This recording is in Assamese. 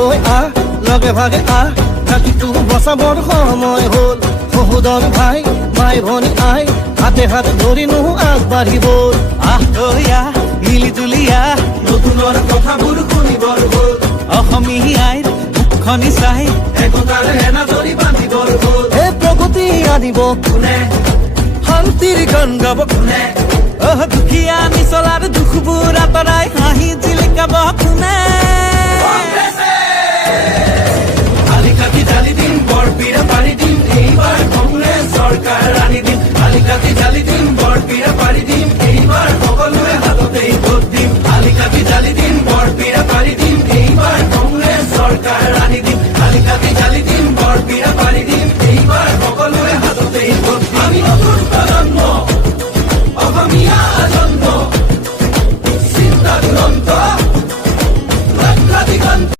তই আহ লগে ভাগে আহ ৰাতিটো বচাবৰ সময় হ'ল সহোদৰ ভাই মাই ভনী আই হাতে হাত ধৰি নো আগবাঢ়িব আহ তই আহ মিলি জুলি আহ নতুনৰ কথাবোৰ শুনিবৰ হ'ল অসমীয়াইৰ মুখনি চাই একতাৰে এনাজৰি বান্ধিবৰ হ'ল এই প্ৰগতি আনিব কোনে শান্তিৰ গান গাব কোনে দুখীয়া নিচলাৰ দুখবোৰ আঁতৰাই হাঁহি জিলিকাব কোনে